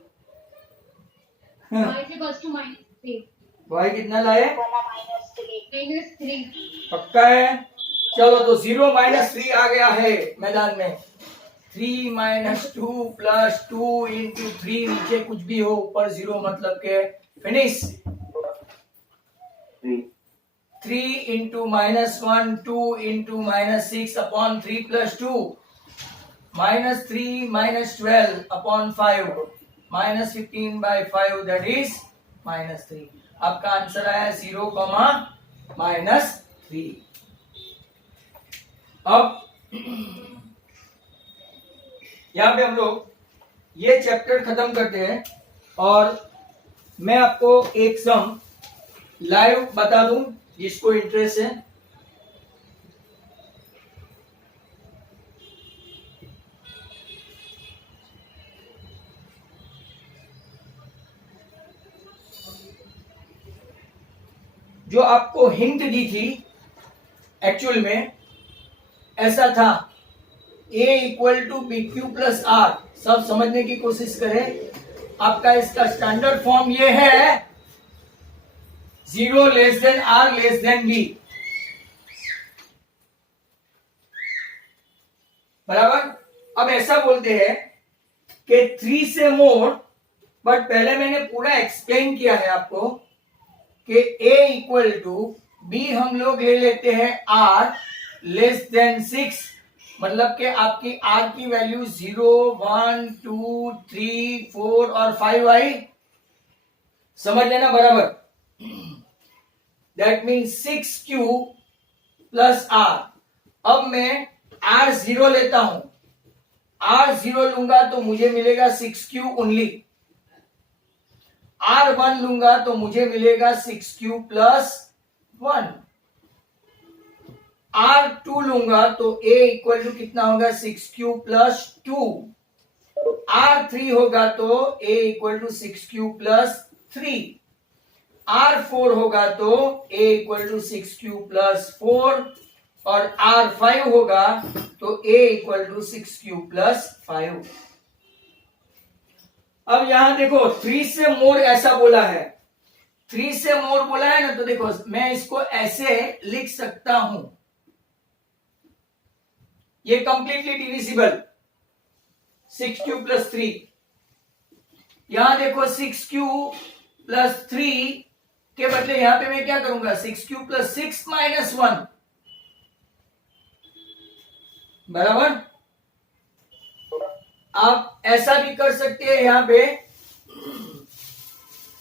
y is equals to -3 भाई कितना लाए? -3 पक्का है? चलो तो 0 - 3 आ गया है मैदान में। 3 - 2 + 2 × 3 नीचे कुछ भी हो ऊपर 0 मतलब के finish. 3 3 × -1 2 × -6 upon 3 + 2 -3 - 12 upon 5 -15/5 that is -3। आपका आंसर आया 0, -3। अब यहाँ पे हम लोग ये चैप्टर खत्म करते हैं और मैं आपको एक सम लाइव बता दूं जिसको इंटरेस्ट है। जो आपको हिंट दी थी एक्चुअल में ऐसा था a = BQ + R। सब समझने की कोशिश करें। आपका इसका स्टैंडर्ड फॉर्म ये है 0 r b। बराबर। अब ऐसा बोलते हैं कि 3 से मोर, बट पहले मैंने पूरा एक्सप्लेन किया है आपको कि a = b हम लोग ले लेते हैं r <6। मतलब कि आपकी r की वैल्यू 0 1 2 3 4 और 5 आई। समझ लेना बराबर। That means 6q + r। अब मैं r0 लेता हूं। r0 लूंगा तो मुझे मिलेगा 6q ओनली। r1 लूंगा तो मुझे मिलेगा 6q + 1। r2 लूंगा तो a = कितना होगा 6q + 2। r3 होगा तो a = 6q + 3। r4 होगा तो a = 6q + 4 और r5 होगा तो a = 6q + 5। अब यहां देखो 3 से मोर ऐसा बोला है। 3 से मोर बोला है ना, तो देखो मैं इसको ऐसे लिख सकता हूं। ये कंप्लीटली डिविजिबल 6q + 3। यहां देखो 6q + 3 के बदले यहां पे मैं क्या करूंगा 6q + 6 - 1। बराबर। आप ऐसा भी कर सकते हैं यहां पे।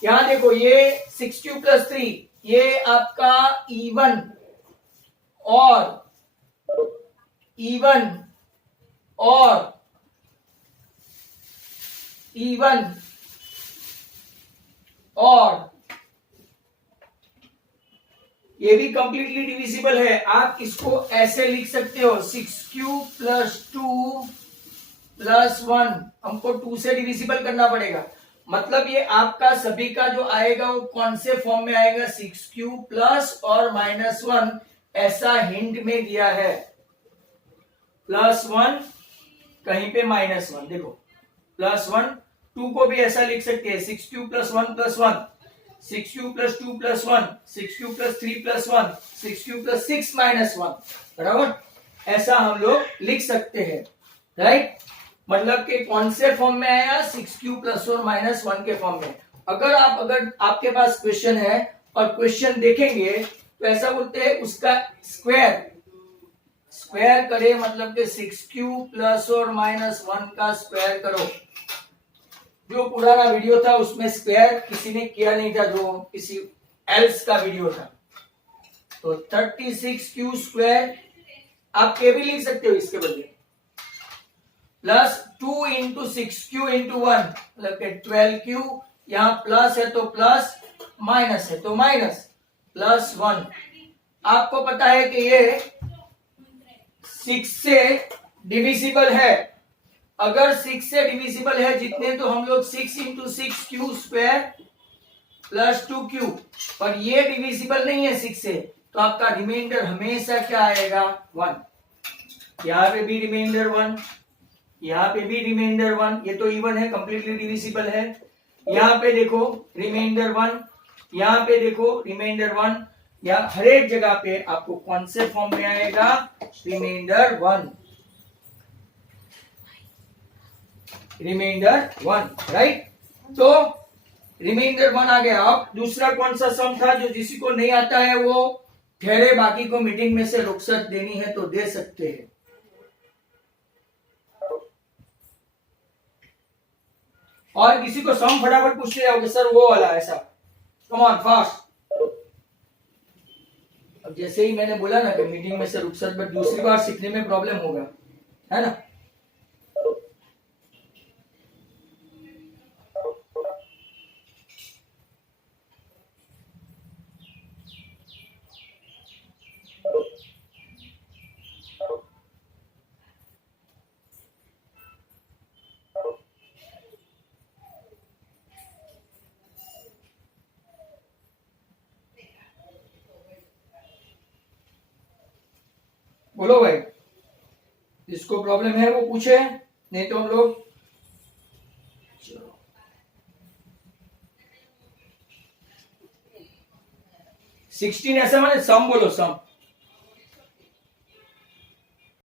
यहां देखो ये 6q + 3 ये आपका E1 और E1 और ये भी कंप्लीटली डिविजिबल है। आप इसको ऐसे लिख सकते हो 6q + 2 + 1। हमको 2 से डिविजिबल करना पड़ेगा। मतलब ये आपका सभी का जो आएगा वो कौन से फॉर्म में आएगा 6q + और -1 ऐसा हिंट में दिया है। +1 कहीं पे -1 देखो +1। 2 को भी ऐसा लिख सकते हैं 6q + 1 + 1 6q + 2 + 1 6q + 3 + 1 6q + 6 - 1। बराबर। ऐसा हम लोग लिख सकते हैं। राइट। मतलब कि कौन से फॉर्म में आया 6q + और -1 के फॉर्म में। अगर आपके पास क्वेश्चन है और क्वेश्चन देखेंगे तो ऐसा बोलते हैं उसका स्क्वायर स्क्वायर करे मतलब कि 6q प्लस और माइनस 1 का स्क्वायर करो। जो पुराना वीडियो था उसमें स्क्वायर किसी ने किया नहीं था, जो किसी एल्स का वीडियो था। तो 36q स्क्वायर आप के भी लिख सकते हो इसके बदले, प्लस 2 इंटू 6q इंटू 1 मतलब के 12q, यहाँ प्लस है तो प्लस, माइनस है तो माइनस, प्लस 1। आपको पता है कि ये 6 से डिविजिबल है। अगर 6 से डिविजिबल है जितने, तो हम लोग 6 into 6q square plus 2q, पर ये डिविजिबल नहीं है 6 से, तो आपका रिमाइंडर हमेशा क्या आएगा 1। यहाँ पे भी रिमाइंडर 1, यहाँ पे भी रिमाइंडर 1, ये तो इवन है, कंप्लीटली डिविजिबल है। यहाँ पे देखो रिमाइंडर 1, यहाँ पे देखो रिमाइंडर 1, या हर एक जगह पे आपको कौन से फॉर्म में आएगा, रिमाइंडर 1, रिमाइंडर 1, राइट। तो रिमाइंडर 1 आ गया। अब दूसरा कौन सा सम था, जो जिसी को नहीं आता है वो ठहरे, बाकी को मीटिंग में से रुखसत देनी है तो दे सकते हैं। और किसी को सम फटाफट पूछ ले आओगे सर वो वाला ऐसा, कम ऑन फास्ट। अब जैसे ही मैंने बोला ना कि मीटिंग में से रुखसत, बट दूसरी बार सीखने में प्रॉब्लम होगा, है ना। बोलो भाई, जिसको प्रॉब्लम है वो पूछे, नहीं तो हम लोग 16 ऐसा माने सम बोलो, सम